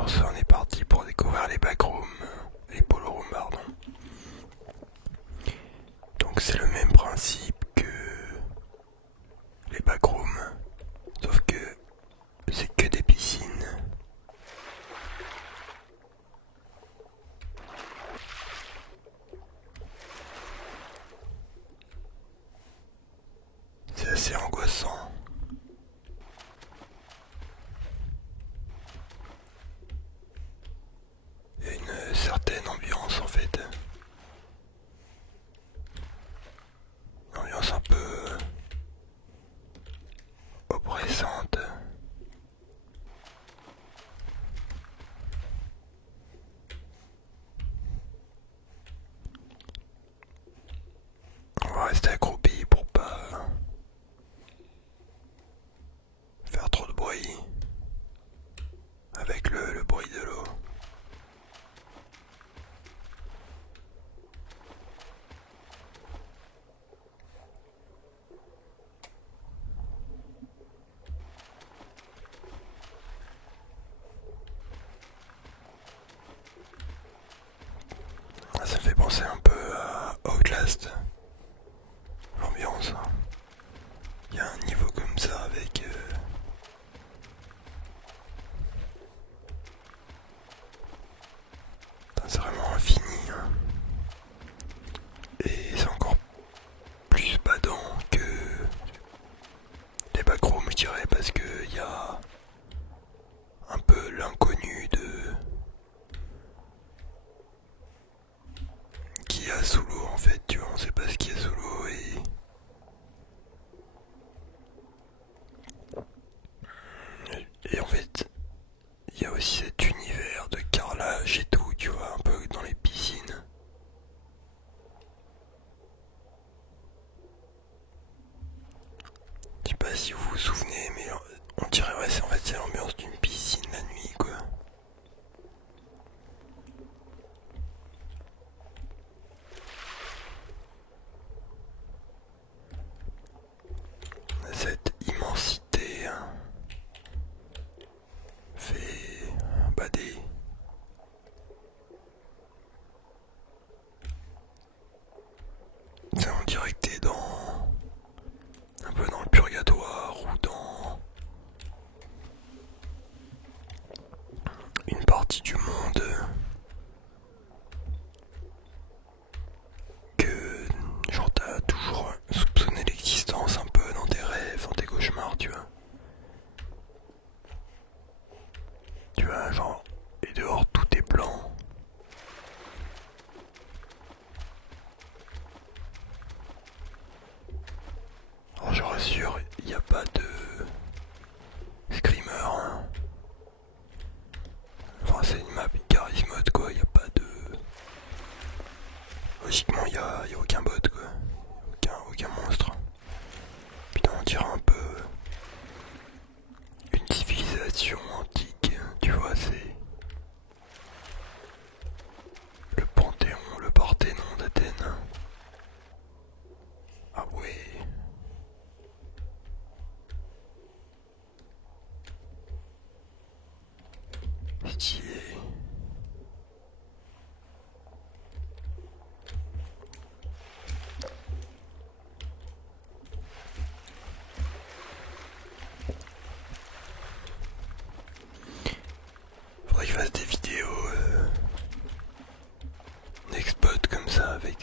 sur ce, on est parti pour découvrir les backrooms, les ballrooms, pardon. Donc c'est le même principe que les backrooms, sauf que c'est que des piscines. C'est assez angoissant. Il y a une certaine ambiance en fait. Une ambiance un peu oppressante. On va rester accroupi pour pas faire trop de bruit avec le bruit de l'eau. Ça me fait penser un peu à Outlast, l'ambiance. Il y a un niveau comme ça avec c'est vraiment infini, hein. Et c'est encore plus badant que les backrooms, je dirais, parce que il y a un peu l'inconnu de qui y a sous l'eau en fait, tu vois, on sait pas ce qu'il y a sous l'eau et en fait il y a aussi cet univers de carrelage et tout, tu vois, un peu dans les piscines. Je sais pas si vous vous souvenez, mais on dirait ouais, c'est en fait c'est l'ambiance d'une piscine la nuit quoi. Cette immensité hein, fait bader. Ça on dirait que t'es dans un peu dans le purgatoire ou dans une partie du monde que genre t'as toujours soupçonné l'existence un peu dans tes rêves, dans tes cauchemars, tu vois. Tu vois, genre, et dehors tout est blanc. Alors je rassure, il n'y a pas de screamer, hein. Enfin c'est une map Garry's Mod quoi, il n'y a pas de... Logiquement il y a aucun bot quoi, aucun monstre. Putain on dirait un peu une civilisation antique, tu vois, c'est le Panthéon, le Parthénon d'Athènes. Ah ouais. Stylé. Faudrait que je fasse des vidéos d'exploits comme ça avec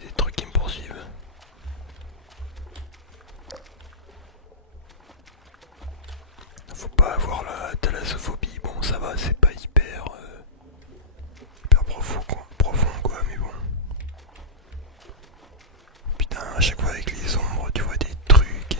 des trucs qui me poursuivent. Faut pas avoir la thalassophobie, bon ça va, c'est pas hyper profond quoi, mais bon. Putain, à chaque fois avec les ombres, tu vois des trucs.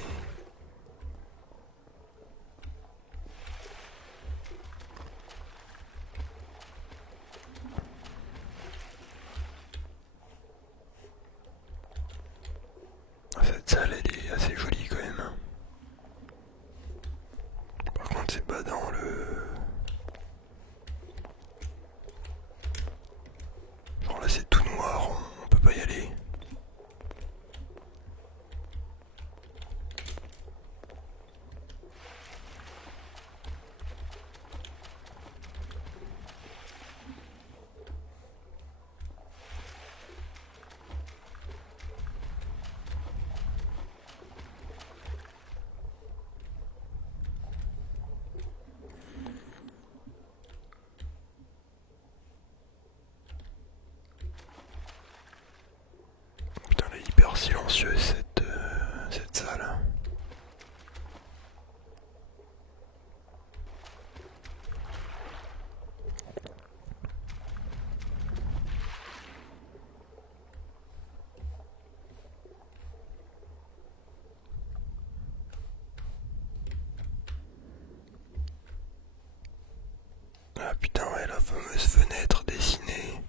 fameuse fenêtre dessinée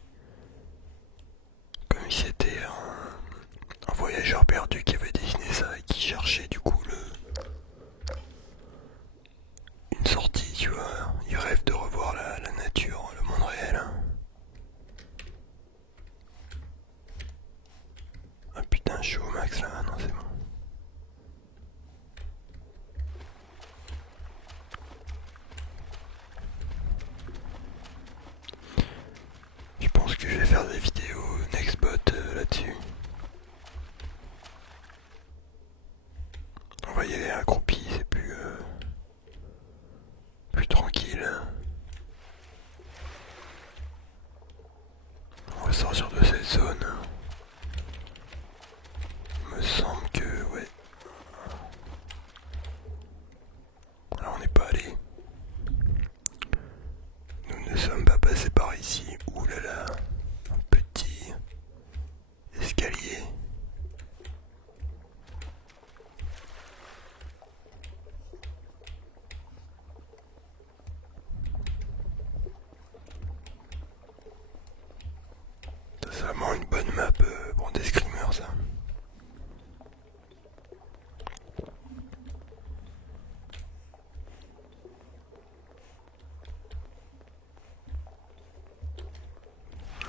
comme si c'était un voyageur perdu qui avait dessiné ça et qui cherchait du coup une sortie, tu vois. Il rêve de revoir la nature, le monde réel. Ah putain, je suis au max là, non c'est bon. Je pense que je vais faire des vidéos Nextbot là-dessus. On va y aller accroupi, c'est plus tranquille. On va sortir de cette zone. Il me semble que ouais. Là on n'est pas allé. Nous ne sommes pas passés par ici. Ouh là là. Un petit escalier. C'est vraiment une bonne map pour des screamers ça.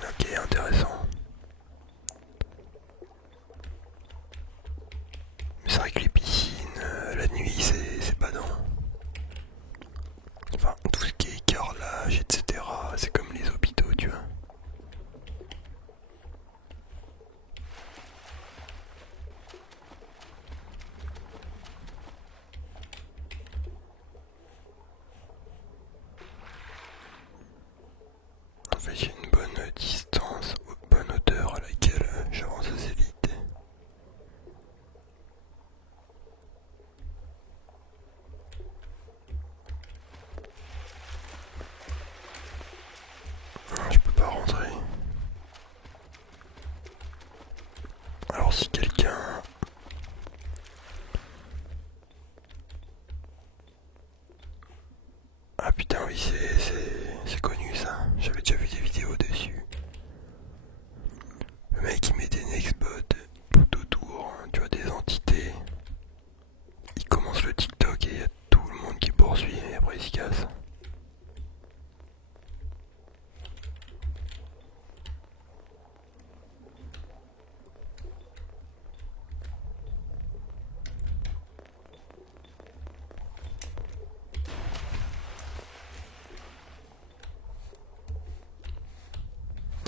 Ok, intéressant. Mais c'est vrai que les piscines, la nuit, c'est pas dans. Enfin, tout ce qui est carrelage, etc. C'est comme les hôpitaux, tu vois. En fait, j'ai une bonne distance, bonne hauteur à laquelle j'avance assez vite. Je peux pas rentrer. Alors si quelqu'un... Ah putain oui c'est connu ça, j'avais déjà vu des vidéos dessus. Le mec il met des nextbots tout autour, hein, tu vois, des entités. Il commence le TikTok et il y a tout le monde qui poursuit et après il se casse.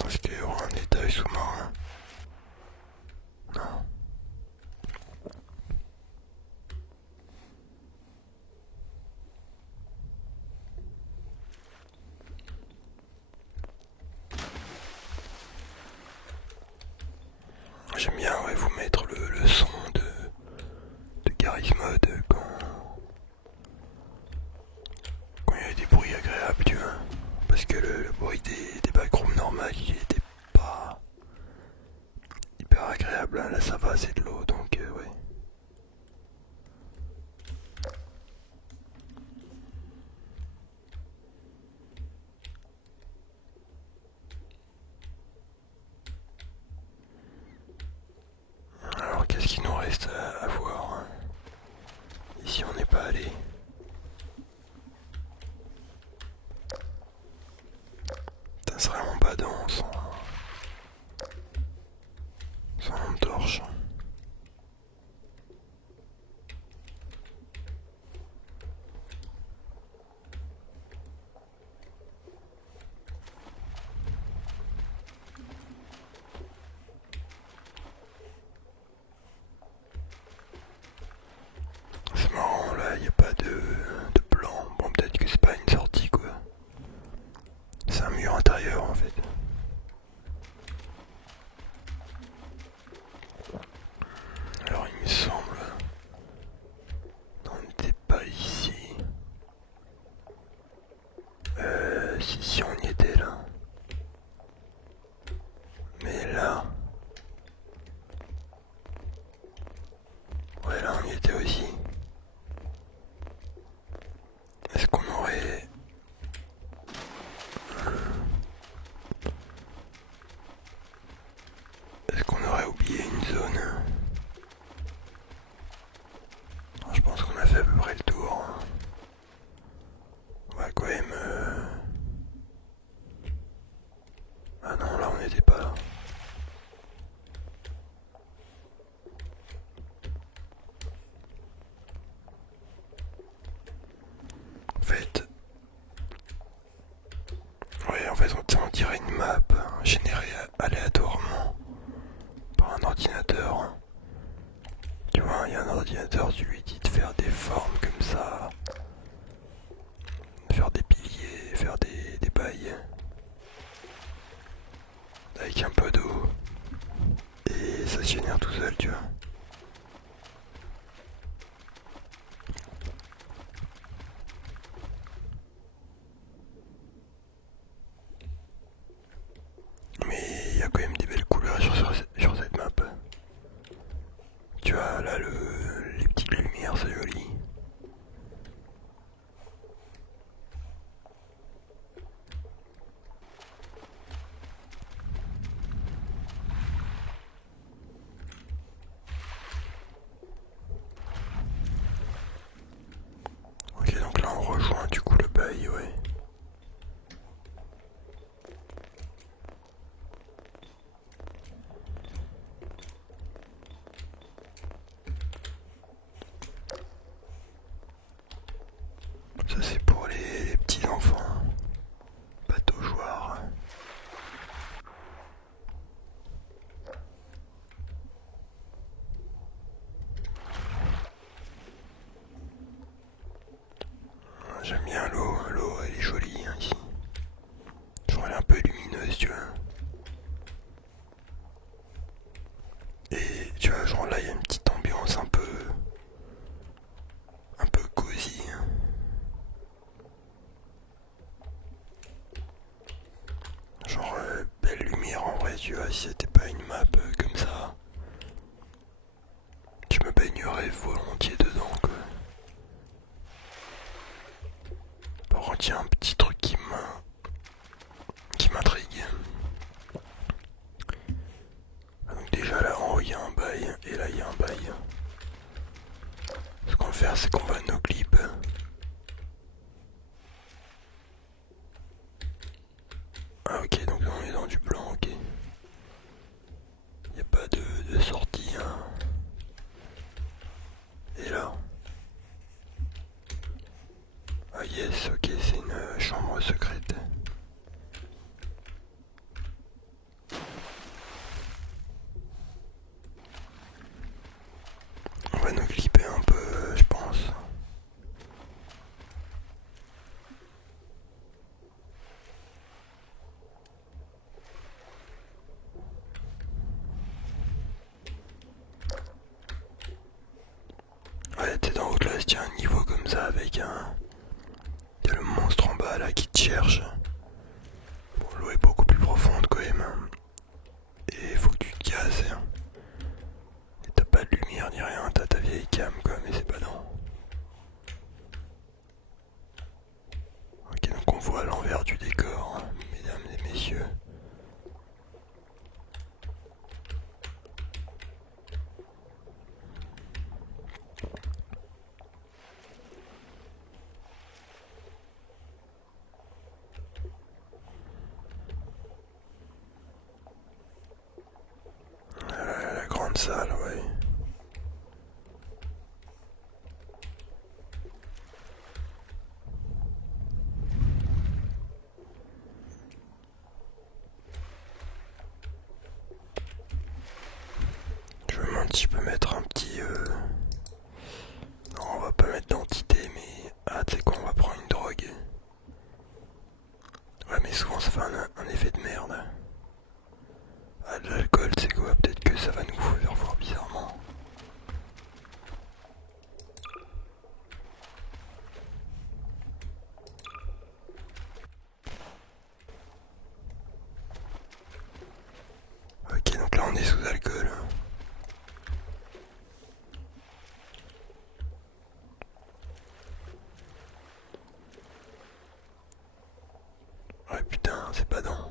Est-ce qu'il y aura un étage sous-marin? Non. J'aime bien ouais, vous mettre le son de Garry's Mod quand il y a des bruits agréables, tu vois. Parce que le bruit des backrooms normales, il était pas hyper agréable. Hein. Là ça va, c'est de l'eau, donc ouais. Alors qu'est-ce qu'il nous reste à voir hein? Ici on n'est pas allé. Ça serait vraiment pas dans sans lampe torche. C'est marrant là, y a pas de plan. Bon peut-être que c'est pas une sortie quoi. C'est un mur intérieur en fait. Alors il me semble, on n'était pas ici. Si on y était là. Mais là, ouais là on y était aussi. Est-ce qu'on aurait dirait une map générée aléatoirement par un ordinateur. Tu vois, il y a un ordinateur, tu lui dis de faire des formes comme ça, faire des piliers, faire des bails, avec un peu d'eau, et ça se génère tout seul, tu vois. Mais il y a quand même des belles couleurs sur cette map. Tu vois, là, les petites lumières, c'est joli. Ok, donc là, on rejoint du coup le bail, ouais. Ça, c'est pour les petits enfants. Bateau joueur. J'aime bien l'eau, elle est jolie hein, ici. Genre elle est un peu lumineuse, tu vois. Et tu vois, genre là il y a une petite ambiance un peu cosy. Genre belle lumière en vrai, tu vois, si c'était pas une map comme ça, je me baignerais volontiers dedans quoi. Par contre, il y a un petit truc qui m'intrigue. Donc déjà là en haut il y a un bail et là il y a un bail. Ce qu'on va faire c'est qu'on va no clip. Ah ok, donc on est dans du blanc, ok. Il n'y a pas de sortie hein. Et là. Ah yes, ok, c'est une chambre secrète. On va nous clipper un peu, je pense. Ouais, t'es dans Outlast, il y a un niveau comme ça avec un... Il y a le monstre en bas là qui te cherche. Bon, l'eau est beaucoup plus profonde quand même. Et il faut que tu te casses. Et t'as pas de lumière ni rien, t'as ta vieille cam quoi, mais c'est pas non. Ok, donc on voit l'envers du décor, mesdames et messieurs. La grande salle, ouais. Je me demande si je peux mettre un petit... Non, on va pas mettre d'entité, mais... Ah, tu sais quoi, on va prendre une drogue. Ouais, mais souvent ça fait un effet de merde. Ah, de l'alcool, c'est quoi? Peut-être que ça va nous faire voir bizarrement. Ok, donc là on est sous alcool. Ouais, putain, c'est pas dans.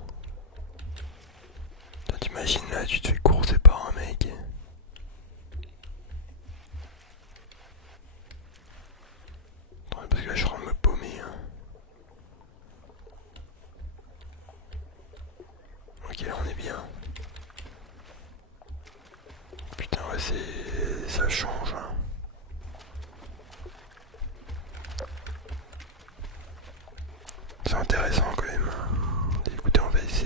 T'imagines là, tu te fais courser par un mec. Ouais, parce que là je suis en train de me paumer. Hein. Ok, là on est bien. Putain, ouais, ça change. Hein. C'est intéressant quand même. Écoutez, on va essayer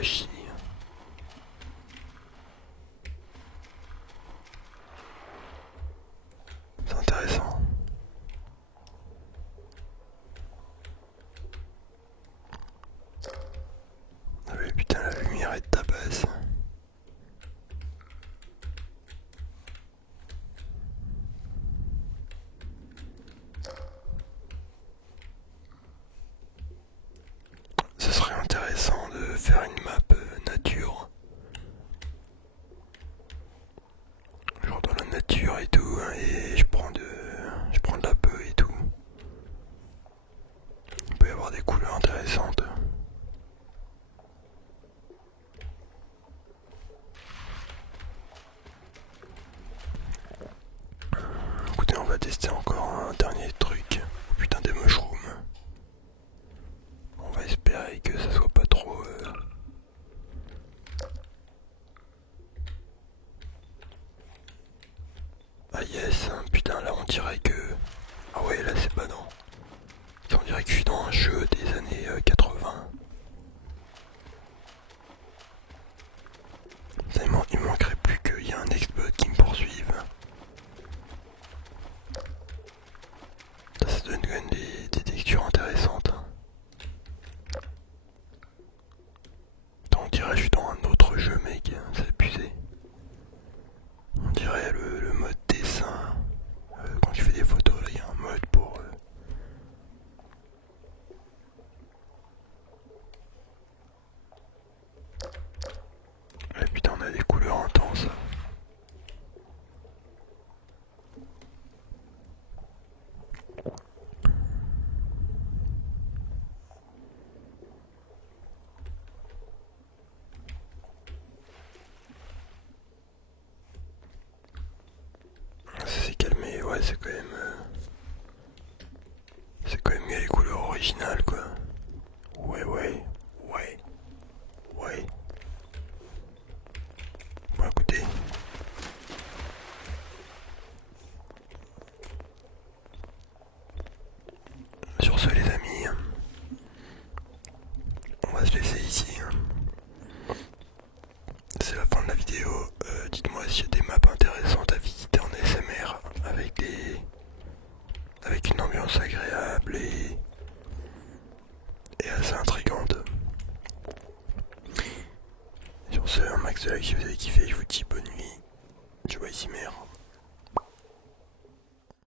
flashy. C'est intéressant. Ah oui, putain, la lumière est tabasse. Ce serait intéressant de faire une map nature. Genre dans la nature et tout, hein, et je prends de la peau et tout. Il peut y avoir des couleurs intéressantes. Écoutez, on va tester encore un dernier truc. Oh, putain, des mushrooms. On va espérer que ça soit pas trop... Ah yes, putain, là on dirait que... Ah ouais, là c'est badant. On dirait que je suis dans un jeu des années 80. Il manquerait plus qu'il y ait un exploit qui me poursuive. Ça donne quand même des textures intéressantes. On dirait que je suis dans un autre jeu, mec, c'est abusé. On dirait le mode dessin. Quand tu fais des photos, là il y a un mode pour... Ah, putain, on a des couleurs intenses. Ça s'est calmé, ouais, c'est quand même... C'est quand même mieux les couleurs originales, quoi. Ouais. Bon, écoutez. Sur ce, les amis, on va se laisser ici. C'est la fin de la vidéo. Dites-moi s'il y a des maps intéressantes à visiter en SMR avec une ambiance agréable et assez intrigante. Sur ce, un max de likes si vous avez kiffé, je vous dis bonne nuit. Je vois ici mère.